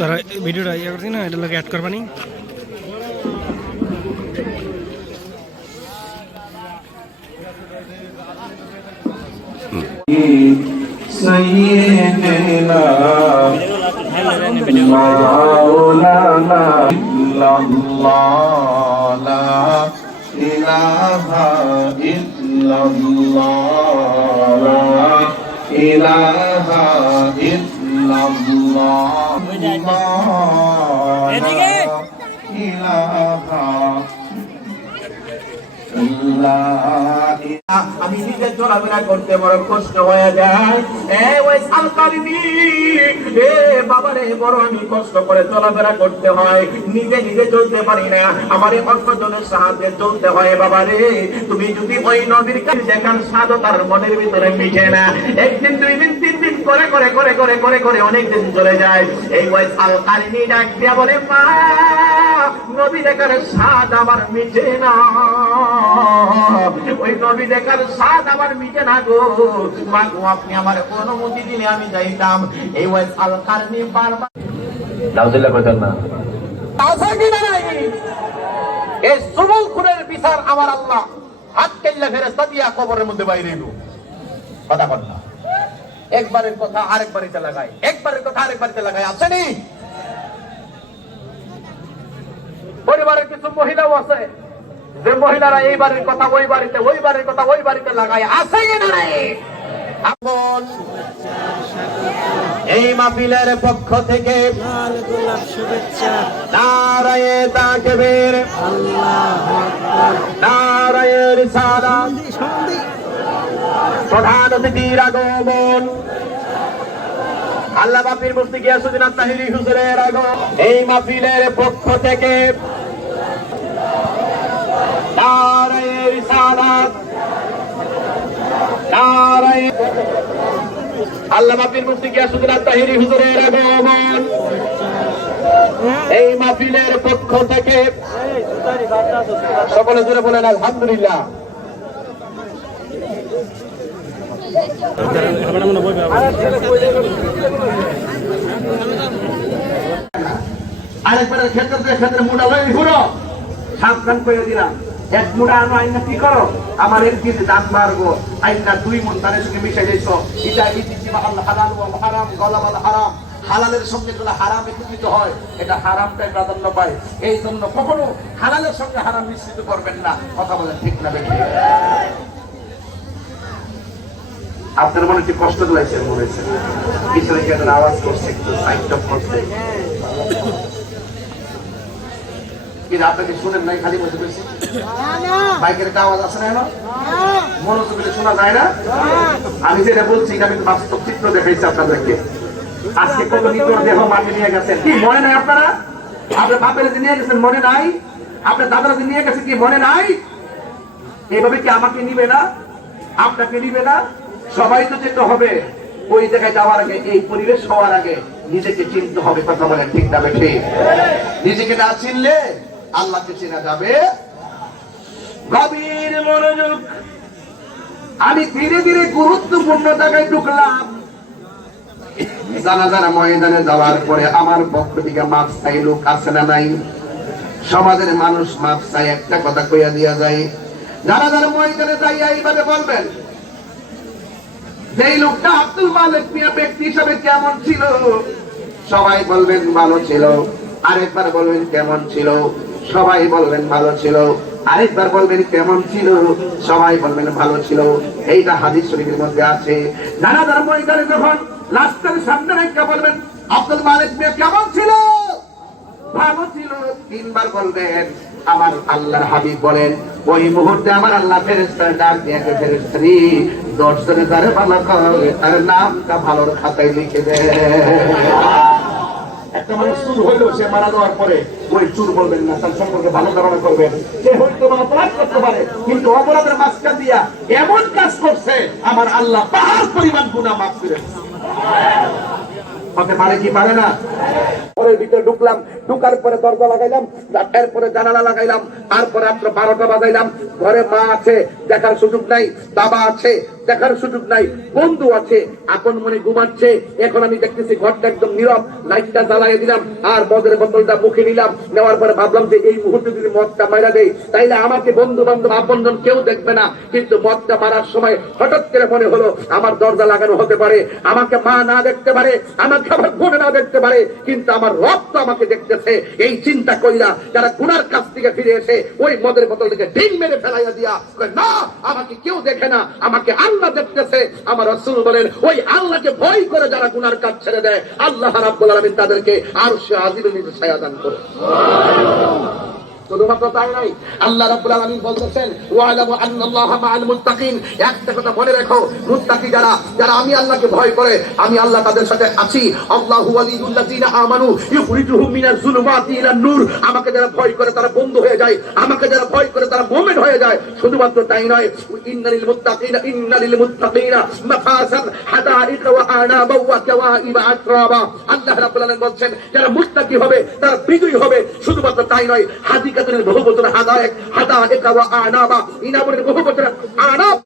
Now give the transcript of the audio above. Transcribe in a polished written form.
তারা ভিডিওটা ইয়ে করছি না, এটা লোকে অ্যাড করবানি। سيدنا مولانا إلا الله لا إله إلا الله لا إله إلا الله لا إله আমি নিজে চলাফেরা করতে বড় কষ্ট হয়ে যায়। ওই সালকারিনী বাবারে বড় আমি কষ্ট করে চলাফেরা করতে হয়, নিজে নিজে চলতে পারি না, আমার অন্যজনের সাহায্যে চলতে হয়। বাবারে তুমি যদি ওই নবীর কাছে দেখান স্বাদ তার মনের ভিতরে মিশে না, একদিন দুই দিন তিন দিন করে করে করে করে করে করে অনেক দিন চলে যায়। এই ওই সালকারিনী ডাক দিয়া বলে, মা নবী দেখার স্বাদ আমার মিশে না, ওই নবী দেখার স্বাদ আমার মিটে না গো, মা গো আপনি আমার অনুমতি দিলে আমি যাইতাম। এই ওই সালকারিনী বারবার নাউজুবিল্লাহ কইতেন না, আছে কি না নাই? এই সুবুল খুনের বিচার আমার আল্লাহ হাত কেল্লা ফেরেশতা দিয়া কবরের মধ্যে বাইরে দিল। কথা বল না, একবারের কথা আরেকবারিতে লাগায়, একবারের কথা আরেকবারিতে লাগায়, আছে নি? পরিবারের কিছু মহিলাও আছে যে মহিলারা এই বাড়ির কথা ওই বাড়িতে, ওই বাড়ির কথা ওই বাড়িতে লাগায়, আছে কি না নাই? আপন এই মাহফিলের পক্ষ থেকে লাল গোলাপ শুভেচ্ছা, নারায়ে তাকবীর, আল্লাহু আকবার, নারায়ে রিসালাত, প্রধান অতিথির আগমন, আল্লাহ বাপির মুফতি গিয়াসউদ্দিন আত-তাহিরি হুজুরের আগমন, এই মাহফিলের পক্ষ থেকে নারায়ে রিসালাত, নারায়ে আল্লাহ বাপির মুফতি গিয়াসউদ্দিন আত-তাহিরি হুজুরের আগমন, এই মাহফিলের পক্ষ থেকে সকলে জোরে বলেন আলহামদুলিল্লাহ। আরেকবারের ক্ষেত্রে মুড়া লই ঘুরো, সাবধান করে দিলাম, এক মুড়া আনো আইনা কি করো, আমার এর কি দাঁত মারবো আইনা দুই মন তারের সঙ্গে মিশাই দিয়েছ, এটা ইতিমা আল্লাহ হালাল ওয়া হারাম গলাবাল হারাম, হালালের সঙ্গে যেগুলো হারাম মিশ্রিত হয় এটা হারামটাই প্রাধান্য পায়, এই জন্য কখনো হালালের সঙ্গে হারাম মিশ্রিত করবেন না। কথা বলেন ঠিক না বেশি? আপনার মনে একটু কষ্ট লাগছে, মনে হয়েছে পিছনে কি একটা আওয়াজ করছে, একটু সাইড টপ করছে, কিন্তু আপনাকে শুনেন নাই, খালি বসে বসে বাইকের একটা আওয়াজ আছে না, মনোযোগ দিলে শোনা যায় না? আমি যেটা বলছি এটা আমি বাস্তব চিত্র দেখাইছি আপনাদেরকে। আজকে কত নিতর দেহ মাটি নিয়ে গেছেন, কি মনে নাই? আপনারা আপনার বাপের যে নিয়ে গেছেন মনে নাই? আপনার দাদারা যে নিয়ে গেছে কি মনে নাই? এইভাবে কি আমাকে নিবে না, আপনাকে নিবে না? সবাই তো যেতে হবে ওই জায়গায় যাওয়ার আগে, এই পরিবেশ হওয়ার আগে নিজেকে চিনতে হবে। কথা বলেন ঠিক না বেশি? নিজেকে না চিনলে আল্লাহকে চেনা যাবে। গভীর মনোযোগ, আমি ধীরে ধীরে গুরুত্বপূর্ণ জায়গায় ঢুকলাম। জানাজার ময়দানে যাওয়ার পরে আমার পক্ষ থেকে মাপ চাই লোক আছে না নাই? সমাজের মানুষ মাপ চাই, একটা কথা কইয়া দিয়া যায়, জানাজার ময়দানে যাইয়া এইভাবে বলবেন, যেই লোকটা আব্দুল মালিক মিয়া ব্যক্তি হিসাবে কেমন ছিল? সবাই বলবেন ভালো ছিল। আরেকবার বলবেন কেমন ছিল? সবাই বলবেন ভালো ছিল। আরেকবার বলবেন কেমন ছিল? সবাই বলবেন ভালো ছিল। এইটা হাদিস শরীফের মধ্যে আছে। জানাজার ময়দানে যখন লাস্টের সামনে রেখে বলবেন আব্দুল মালিক মিয়া কেমন ছিল? ভালো ছিল। তিনবার বলবেন। আমার আল্লাহর হাবিব বলেন, ওই মুহূর্তে আমার আল্লাহ ফেরেশতা ডাক দিয়ে ফেরেশতা রে, 10 জনে তারে ভালো করে তার নামটা ভালোর খাতায় লিখে দেয়। একটা মানুষ চুর হইল, সে মারা যাওয়ার পরে ওই চুর বলবেন না, তার সম্পর্কে ভালো ধারণা করবেন। সে হয়তো অপরাধ করতে পারে, কিন্তু অপরাধের মাঝখান দিয়া এমন কাজ করছে আমার আল্লাহ পাহাড় পরিমাণ গুনাহ মাফ করে দিয়েছে। হতে পারে কি পারে না? ঘরের ভিতরে ঢুকলাম, ঢুকার পরে দরজা লাগাইলাম, এরপরে জানালা লাগাইলাম, তারপরে আপনার 12টা বাজাইলাম। ঘরে মা আছে, দেখার সুযোগ নাই, বাবা আছে, দেখার সুযোগ নাই, বন্ধু আছে, আপন মনে ঘুমাচ্ছে। এখন আমি দেখতেছি ঘরটা একদম নীরব, লাইটটা জ্বালাই দিলাম, আর মদের বোতলটা মুখে নিলাম। নেওয়ার পরে ভাবলাম যে এই মুহূর্তে যদি মদটা মারা দেয়, তাইলে আমাকে বন্ধু বান্ধব আপনজন কেউ দেখবে না। কিন্তু মদটা মারার সময় হঠাৎ করে মনে হলো আমার দরজা লাগানো হতে পারে, আমাকে মা না দেখতে পারে, আমাকে আমার বোন না দেখতে পারে, কিন্তু আমার রব তো আমাকে দেখতেছে। এই চিন্তা কইরা যারা গুনার কাছ থেকে ফিরে এসে ওই মদের বোতলটাকে ডিং মেরে ফেলাইয়া দিয়া না, আমাকে কেউ দেখে না, আমাকে আল্লাহ দেখতেছে। আমার রাসূল বলেন ওই আল্লাহকে ভয় করে যারা গুনার কাজ ছেড়ে দেয়, আল্লাহ রাব্বুল আলামিন তাদেরকে আরশে আজিমের নিচে ছায়া দান করে। শুধুমাত্র তাই নয়, আল্লাহ রাব্বুল আলামিন বলতেছেন ওয়ালামু আন্নাল্লাহা মাআল মুত্তাকিন। একটা কথা মনে রাখো, মুত্তাকি যারা, যারা আমি আল্লাহকে ভয় করে, আমি আল্লাহ তাদের সাথে আছি। আল্লাহু ওয়ালিয়ুল্লাযিনা আমানু ইউখরিজুহুম মিনাজ যুলুমাতি ইলান নূর। আমাকে যারা ভয় করে তারা বন্ধু হয়ে যায়, আমাকে যারা ভয় করে তারা মুমিন হয়ে যায়। শুধুমাত্র তাই নয়, ইন্নালিল মুত্তাকিনা মাফাসান হাদাইকা ওয়া আনাবা ওয়া কাওয়াইবা আতরাবা। আল্লাহ রাব্বুল আলামিন বলছেন যারা মুত্তাকি হবে তারা বিজয়ী হবে। শুধুমাত্র তাই নয়, বহু বছর হাদায়েক ওয়া আনাবা, ইনাবুর বহু বছর আনাব